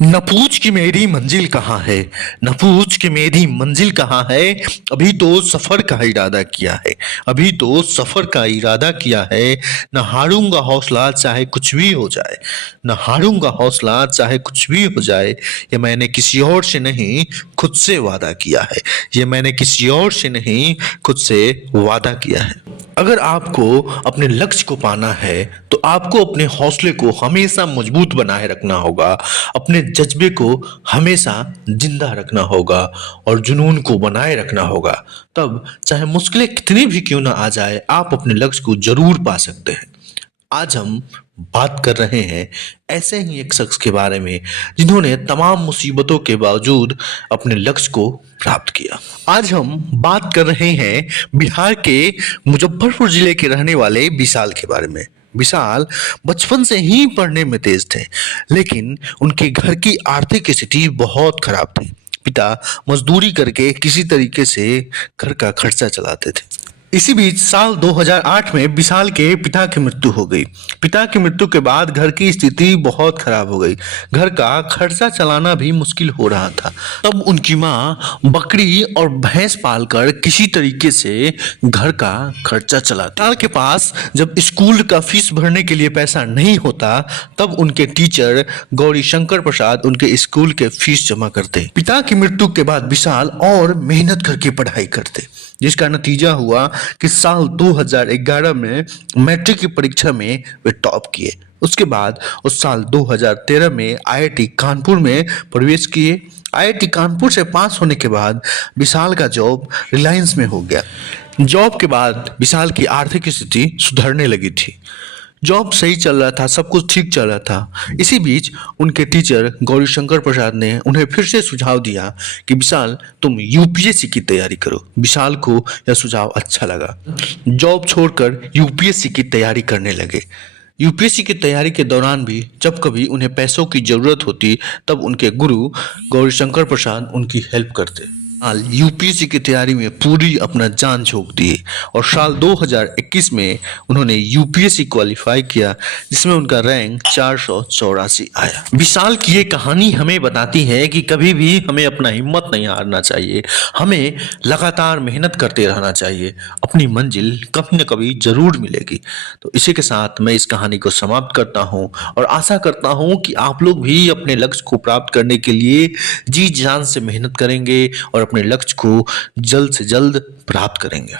न पूछ कि मेरी मंजिल कहाँ है, न पूछ कि मेरी मंजिल कहाँ है। अभी तो सफर का इरादा किया है, अभी तो सफर का इरादा किया है। न हारूंगा हौसला चाहे कुछ भी हो जाए, न हारूंगा हौसला चाहे कुछ भी हो जाए। ये मैंने किसी और से नहीं खुद से वादा किया है, ये मैंने किसी और से नहीं खुद से वादा किया है। अगर आपको अपने लक्ष्य को पाना है तो आपको अपने हौसले को हमेशा मजबूत बनाए रखना होगा, अपने जज्बे को हमेशा जिंदा रखना होगा और जुनून को बनाए रखना होगा। तब चाहे मुश्किलें कितनी भी क्यों ना आ जाए, आप अपने लक्ष्य को जरूर पा सकते हैं। आज हम बात कर रहे हैं ऐसे ही एक शख्स के बारे में जिन्होंने तमाम मुसीबतों के बावजूद अपने लक्ष्य को प्राप्त किया। आज हम बात कर रहे हैं बिहार के मुजफ्फरपुर जिले के रहने वाले विशाल के बारे में। विशाल बचपन से ही पढ़ने में तेज थे, लेकिन उनके घर की आर्थिक स्थिति बहुत खराब थी। पिता मजदूरी करके किसी तरीके से घर का खर्चा चलाते थे। इसी बीच साल 2008 में विशाल के पिता की मृत्यु हो गई। पिता की मृत्यु के बाद घर की स्थिति बहुत खराब हो गई, घर का खर्चा चलाना भी मुश्किल हो रहा था। तब उनकी माँ बकरी और भैंस पालकर किसी तरीके से घर का खर्चा चलाती। विशाल के पास जब स्कूल का फीस भरने के लिए पैसा नहीं होता, तब उनके टीचर गौरी शंकर प्रसाद उनके स्कूल के फीस जमा करते। पिता की मृत्यु के बाद विशाल और मेहनत करके पढ़ाई करते, जिसका नतीजा हुआ कि साल 2011 में मैट्रिक की परीक्षा में वे टॉप किए। उसके बाद उस साल 2013 में आईआईटी कानपुर में प्रवेश किए। आईआईटी कानपुर से पास होने के बाद विशाल का जॉब रिलायंस में हो गया। जॉब के बाद विशाल की आर्थिक स्थिति सुधरने लगी थी, जॉब सही चल रहा था, सब कुछ ठीक चल रहा था। इसी बीच उनके टीचर गौरीशंकर प्रसाद ने उन्हें फिर से सुझाव दिया कि विशाल तुम यूपीएससी की तैयारी करो। विशाल को यह सुझाव अच्छा लगा, जॉब छोड़कर यूपीएससी की तैयारी करने लगे। यूपीएससी की तैयारी के दौरान भी जब कभी उन्हें पैसों की जरूरत होती, तब उनके गुरु गौरीशंकर प्रसाद उनकी हेल्प करते। साल यूपीएससी की तैयारी में पूरी अपना जान झोंक दी और साल 2021 में उन्होंने यूपीएससी क्वालिफाई किया, जिसमें उनका रैंक 484 आया। विशाल की ये कहानी हमें बताती है कि कभी भी हमें अपना हिम्मत नहीं हारना चाहिए, हमें लगातार मेहनत करते रहना चाहिए, अपनी मंजिल कभी न कभी जरूर मिलेगी। तो इसी के साथ मैं इस कहानी को समाप्त करता हूँ और आशा करता हूँ कि आप लोग भी अपने लक्ष्य को प्राप्त करने के लिए जी जान से मेहनत करेंगे और अपने लक्ष्य को जल्द से जल्द प्राप्त करेंगे।